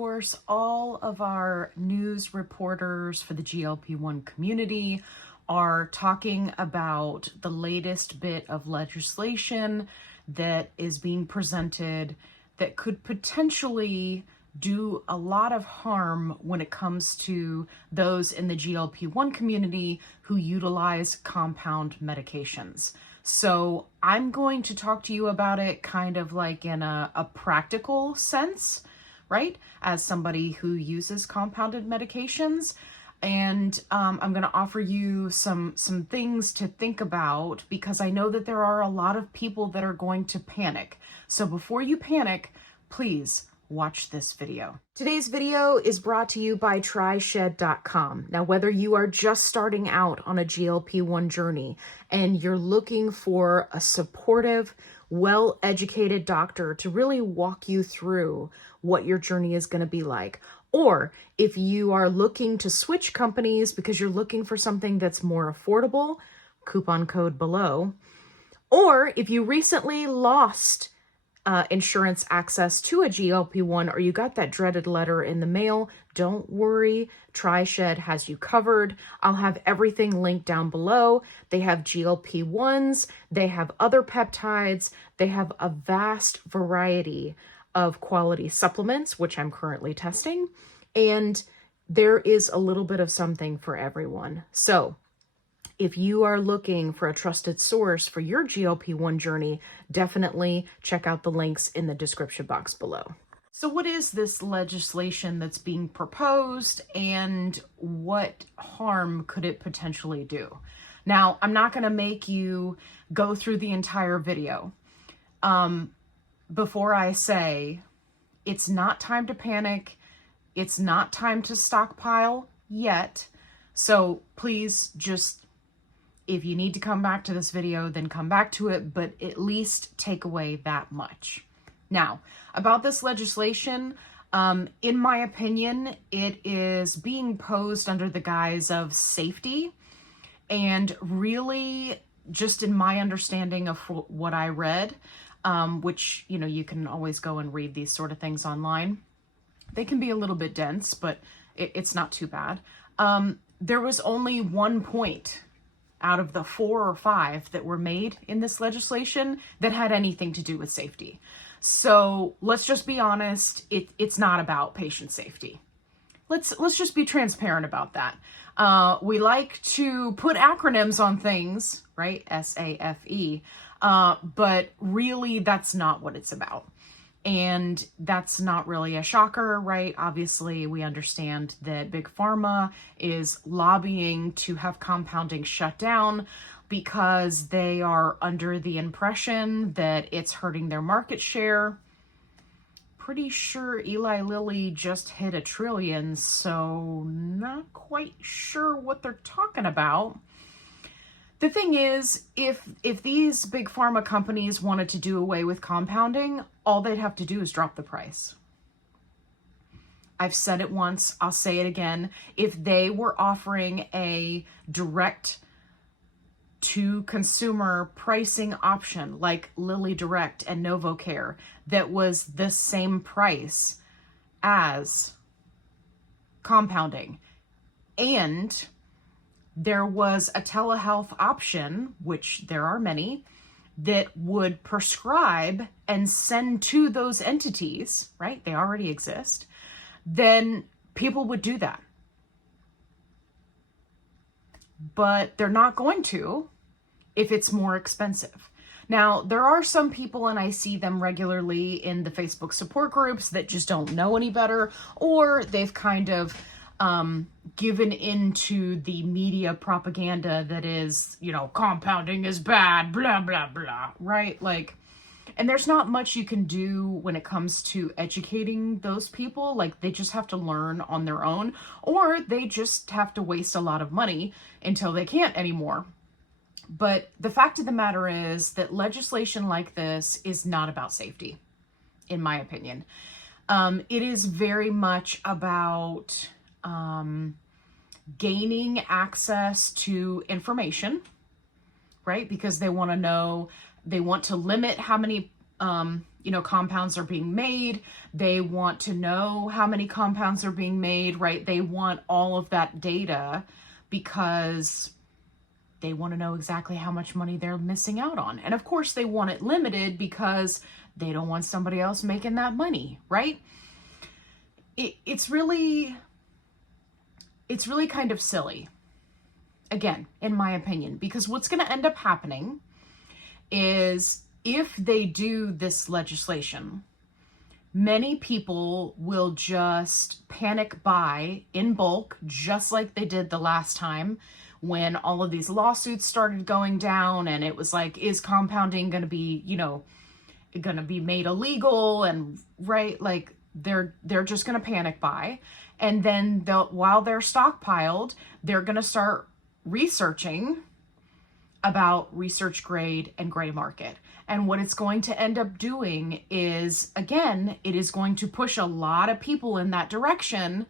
course, all of our news reporters for the GLP-1 community are talking about the latest bit of legislation that is being presented that could potentially do a lot of harm when it comes to those in the GLP-1 community who utilize compound medications. So I'm going to talk to you about it kind of like in a practical sense, right? As somebody who uses compounded medications. And I'm going to offer you some things to think about, because I know that there are a lot of people that are going to panic. So before you panic, please watch this video. Today's video is brought to you by TryShed.com. Now, whether you are just starting out on a GLP-1 journey and you're looking for a supportive, well-educated doctor to really walk you through what your journey is going to be like, or if you are looking to switch companies because you're looking for something that's more affordable, coupon code below, or if you recently lost insurance access to a GLP-1 or you got that dreaded letter in the mail, don't worry, TryShed has you covered. I'll have everything linked down below. They have GLP-1s, they have other peptides, they have a vast variety of quality supplements, which I'm currently testing, and there is a little bit of something for everyone. So if you are looking for a trusted source for your GLP-1 journey, definitely check out the links in the description box below. So what is this legislation that's being proposed, and what harm could it potentially do? Now, I'm not going to make you go through the entire video. Before I say, it's not time to panic, it's not time to stockpile yet. So please just, if you need to come back to this video, then come back to it, but at least take away that much. Now, about this legislation, in my opinion, it is being posed under the guise of safety, and really, just in my understanding of what I read, which, you know, you can always go and read these sort of things online. They can be a little bit dense, but it's not too bad. There was only one point out of the 4 or 5 that were made in this legislation that had anything to do with safety. So let's just be honest, it's not about patient safety. Let's just be transparent about that. We like to put acronyms on things, right? SAFE. But really, that's not what it's about. And that's not really a shocker, right? Obviously, we understand that Big Pharma is lobbying to have compounding shut down because they are under the impression that it's hurting their market share. Pretty sure Eli Lilly just hit $1 trillion, so not quite sure what they're talking about. The thing is, if these big pharma companies wanted to do away with compounding, all they'd have to do is drop the price. I've said it once, I'll say it again. If they were offering a direct to consumer pricing option like Lilly Direct and NovoCare that was the same price as compounding, and there was a telehealth option, which there are many, that would prescribe and send to those entities, right? They already exist. Then people would do that. But they're not going to if it's more expensive. Now, there are some people, and I see them regularly in the Facebook support groups, that just don't know any better, or they've kind of given into the media propaganda that is, you know, compounding is bad, blah, blah, blah, right? Like, and there's not much you can do when it comes to educating those people. Like, they just have to learn on their own, or they just have to waste a lot of money until they can't anymore. But the fact of the matter is that legislation like this is not about safety, in my opinion. It is very much about gaining access to information, right? Because they want to know, they want to limit how many compounds are being made. They want to know how many compounds are being made, right? They want all of that data because they want to know exactly how much money they're missing out on. And of course they want it limited because they don't want somebody else making that money, right? It's really kind of silly, again, in my opinion, because what's going to end up happening is if they do this legislation, many people will just panic buy in bulk, just like they did the last time when all of these lawsuits started going down, and it was like, is compounding going to be, going to be made illegal? And right, like they're just going to panic buy, and then while they're stockpiled, they're going to start researching about research grade and gray market. And what it's going to end up doing is, again, it is going to push a lot of people in that direction.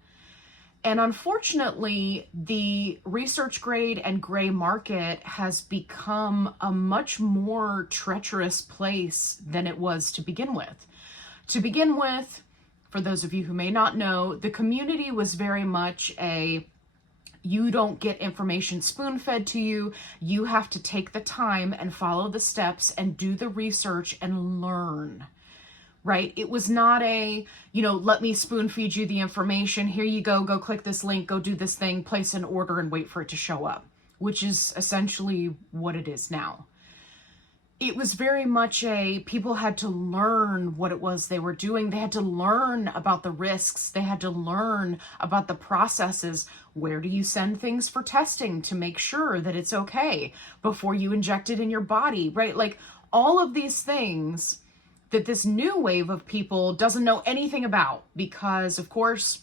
And unfortunately, the research grade and gray market has become a much more treacherous place than it was to begin with. To begin with, for those of you who may not know, the community was very much you don't get information spoon-fed to you. You have to take the time and follow the steps and do the research and learn, right? It was not let me spoon-feed you the information. Here you go click this link, go do this thing, place an order and wait for it to show up, which is essentially what it is now. It was very much people had to learn what it was they were doing. They had to learn about the risks. They had to learn about the processes. Where do you send things for testing to make sure that it's okay before you inject it in your body, right? Like all of these things that this new wave of people doesn't know anything about, because of course,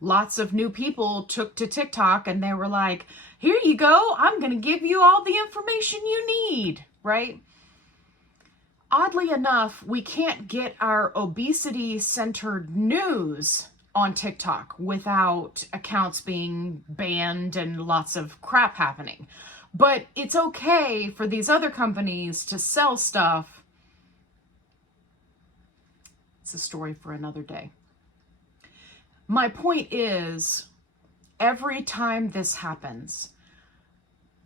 lots of new people took to TikTok and they were like, here you go, I'm going to give you all the information you need, right? Oddly enough, we can't get our obesity-centered news on TikTok without accounts being banned and lots of crap happening. But it's okay for these other companies to sell stuff. It's a story for another day. My point is, every time this happens,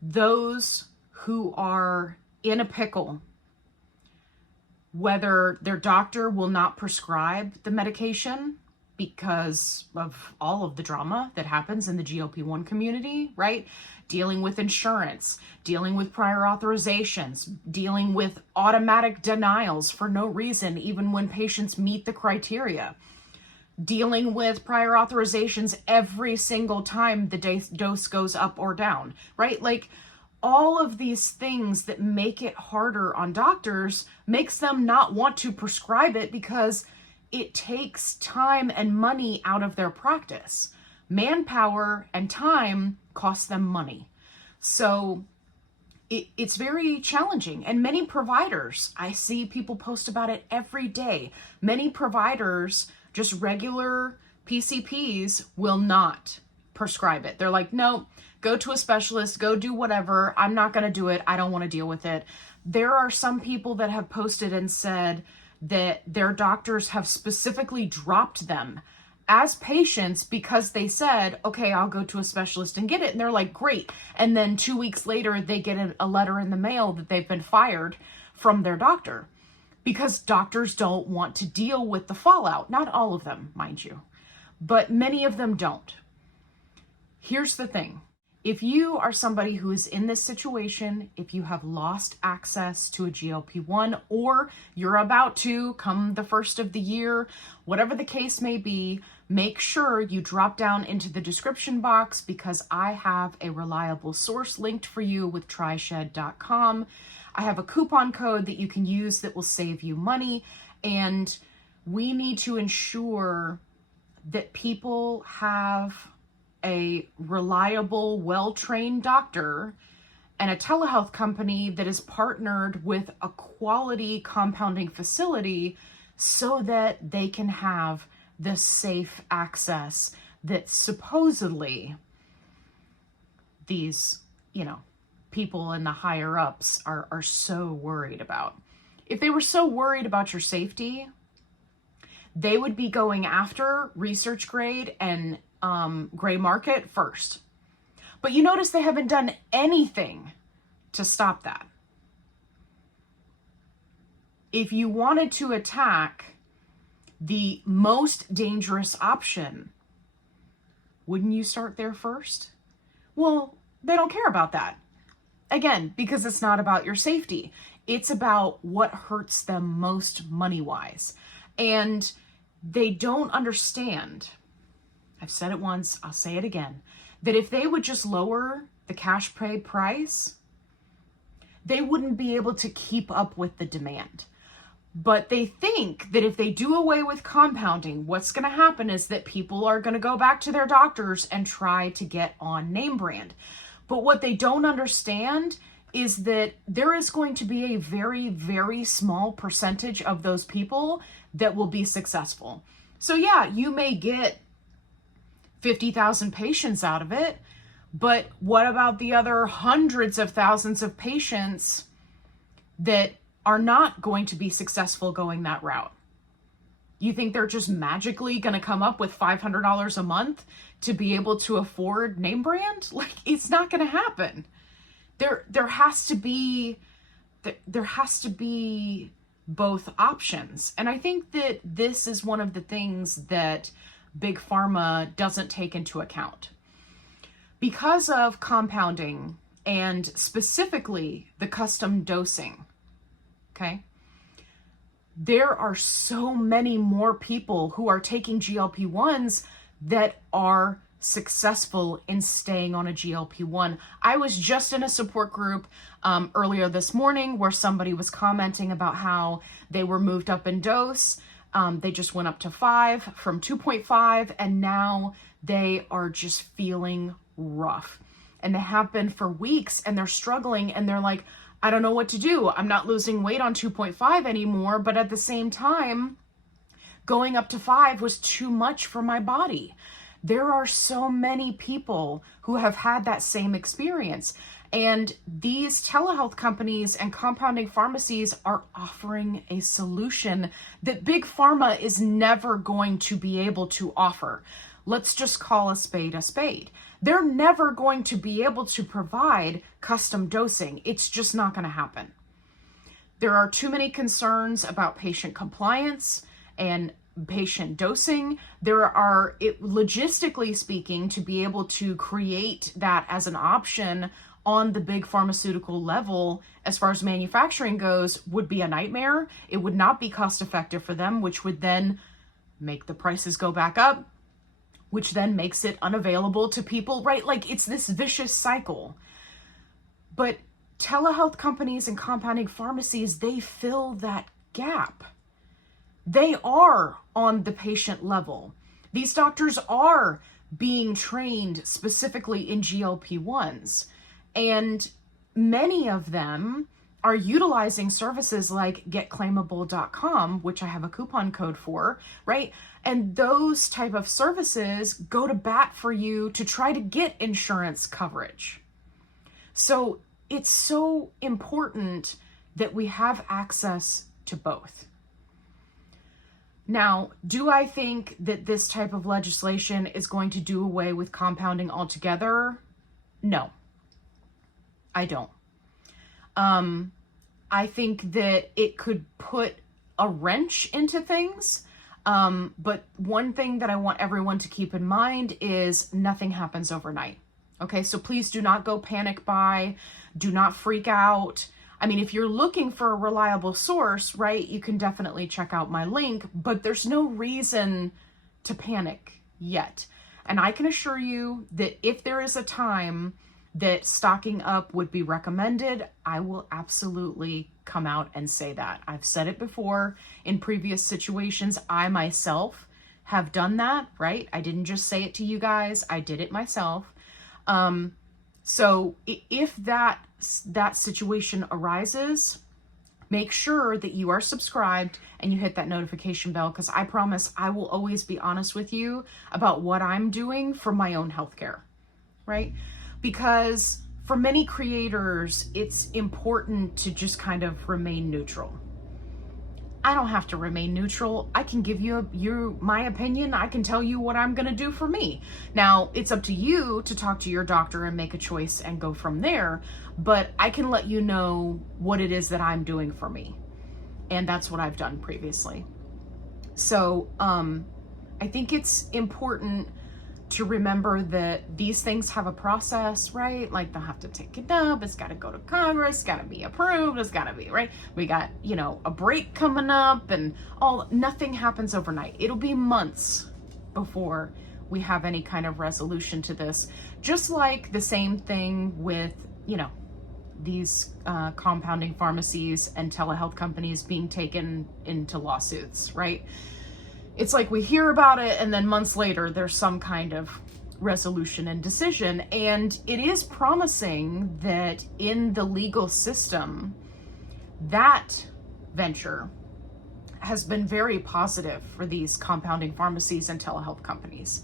those who are in a pickle, whether their doctor will not prescribe the medication because of all of the drama that happens in the GLP1 community, right? Dealing with insurance, dealing with prior authorizations, dealing with automatic denials for no reason, even when patients meet the criteria, dealing with prior authorizations every single time the dose goes up or down, right? Like, all of these things that make it harder on doctors makes them not want to prescribe it because it takes time and money out of their practice. Manpower and time cost them money. So it's very challenging. And many providers, I see people post about it every day. Many providers, just regular PCPs, will not prescribe it. They're like, no, go to a specialist, go do whatever. I'm not going to do it. I don't want to deal with it. There are some people that have posted and said that their doctors have specifically dropped them as patients because they said, okay, I'll go to a specialist and get it. And they're like, great. And then 2 weeks later, they get a letter in the mail that they've been fired from their doctor because doctors don't want to deal with the fallout. Not all of them, mind you, but many of them don't. Here's the thing. If you are somebody who is in this situation, if you have lost access to a GLP-1 or you're about to come the first of the year, whatever the case may be, make sure you drop down into the description box because I have a reliable source linked for you with trished.com. I have a coupon code that you can use that will save you money, and we need to ensure that people have a reliable, well-trained doctor and a telehealth company that is partnered with a quality compounding facility so that they can have the safe access that supposedly these, people in the higher ups are so worried about. If they were so worried about your safety, they would be going after research grade and gray market first. But you notice they haven't done anything to stop that. If you wanted to attack the most dangerous option, wouldn't you start there first? Well, they don't care about that. Again, because it's not about your safety. It's about what hurts them most money-wise. And they don't understand, I've said it once, I'll say it again, that if they would just lower the cash pay price, they wouldn't be able to keep up with the demand. But they think that if they do away with compounding, what's going to happen is that people are going to go back to their doctors and try to get on name brand. But what they don't understand is that there is going to be a very, very small percentage of those people that will be successful. So yeah, you may get 50,000 patients out of it, but what about the other hundreds of thousands of patients that are not going to be successful going that route? You think they're just magically going to come up with $500 a month to be able to afford name brand? Like, it's not going to happen. There has to be both options. And I think that this is one of the things that Big Pharma doesn't take into account. Because of compounding and specifically the custom dosing, okay? There are so many more people who are taking GLP-1s that are successful in staying on a GLP-1. I was just in a support group earlier this morning where somebody was commenting about how they were moved up in dose. They just went up to 5 from 2.5, and now they are just feeling rough. And they have been for weeks, and they're struggling, and they're like, I don't know what to do. I'm not losing weight on 2.5 anymore, but at the same time, going up to 5 was too much for my body. There are so many people who have had that same experience. And these telehealth companies and compounding pharmacies are offering a solution that Big Pharma is never going to be able to offer. Let's just call a spade a spade. They're never going to be able to provide custom dosing. It's just not going to happen. There are too many concerns about patient compliance and patient dosing. Logistically speaking, to be able to create that as an option on the big pharmaceutical level, as far as manufacturing goes, would be a nightmare. It would not be cost effective for them, which would then make the prices go back up, which then makes it unavailable to people, right? Like, it's this vicious cycle. But telehealth companies and compounding pharmacies, they fill that gap. They are on the patient level. These doctors are being trained specifically in GLP-1s. And many of them are utilizing services like getclaimable.com, which I have a coupon code for, right? And those type of services go to bat for you to try to get insurance coverage. So it's so important that we have access to both. Now, do I think that this type of legislation is going to do away with compounding altogether? No, I don't. I think that it could put a wrench into things. But one thing that I want everyone to keep in mind is nothing happens overnight. Okay, so please do not go panic buy. Do not freak out. I mean, if you're looking for a reliable source, right, you can definitely check out my link, but there's no reason to panic yet. And I can assure you that if there is a time that stocking up would be recommended, I will absolutely come out and say that. I've said it before in previous situations. I myself have done that, right? I didn't just say it to you guys. I did it myself. So if that situation arises, make sure that you are subscribed and you hit that notification bell, because I promise I will always be honest with you about what I'm doing for my own healthcare, right? Because for many creators, it's important to just kind of remain neutral. I don't have to remain neutral. I can give you my opinion. I can tell you what I'm going to do for me. Now, it's up to you to talk to your doctor and make a choice and go from there, but I can let you know what it is that I'm doing for me. And that's what I've done previously. So, I think it's important to remember that these things have a process, right? Like they'll have to take it up, it's got to go to Congress, it's got to be approved, it's got to be, right? We got, a break coming up and nothing happens overnight. It'll be months before we have any kind of resolution to this. Just like the same thing with, these compounding pharmacies and telehealth companies being taken into lawsuits, right? It's like we hear about it and then months later there's some kind of resolution and decision. And it is promising that in the legal system, that venture has been very positive for these compounding pharmacies and telehealth companies.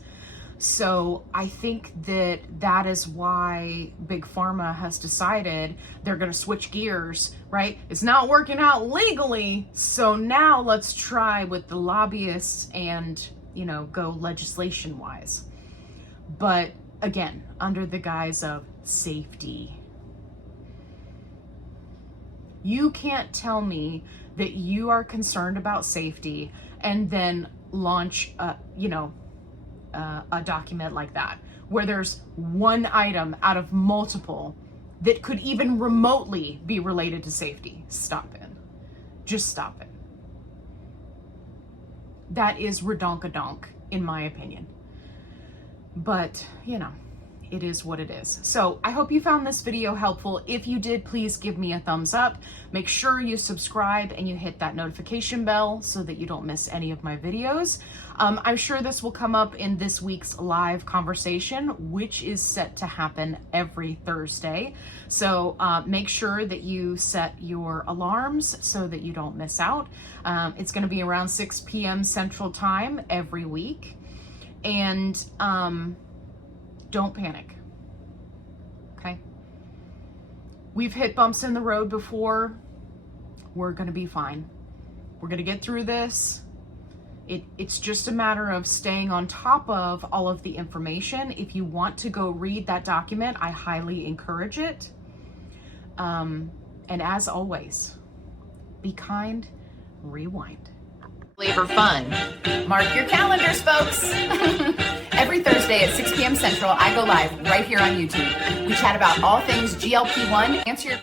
So I think that is why Big Pharma has decided they're going to switch gears, right? It's not working out legally, so now let's try with the lobbyists and, go legislation-wise. But again, under the guise of safety. You can't tell me that you are concerned about safety and then launch a document like that, where there's one item out of multiple that could even remotely be related to safety. Stop it. Just stop it. That is redonkadonk, in my opinion. But, it is what it is. So I hope you found this video helpful. If you did, please give me a thumbs up. Make sure you subscribe and you hit that notification bell so that you don't miss any of my videos. I'm sure this will come up in this week's live conversation, which is set to happen every Thursday. So make sure that you set your alarms so that you don't miss out. It's going to be around 6 p.m. Central Time every week. And don't panic, okay? We've hit bumps in the road before. We're gonna be fine. We're gonna get through this. It's just a matter of staying on top of all of the information. If you want to go read that document, I highly encourage it. And as always, be kind, rewind. Flavor Fun. Mark your calendars, folks. Every Thursday at 6 p.m. Central, I go live right here on YouTube. We chat about all things GLP1, answer your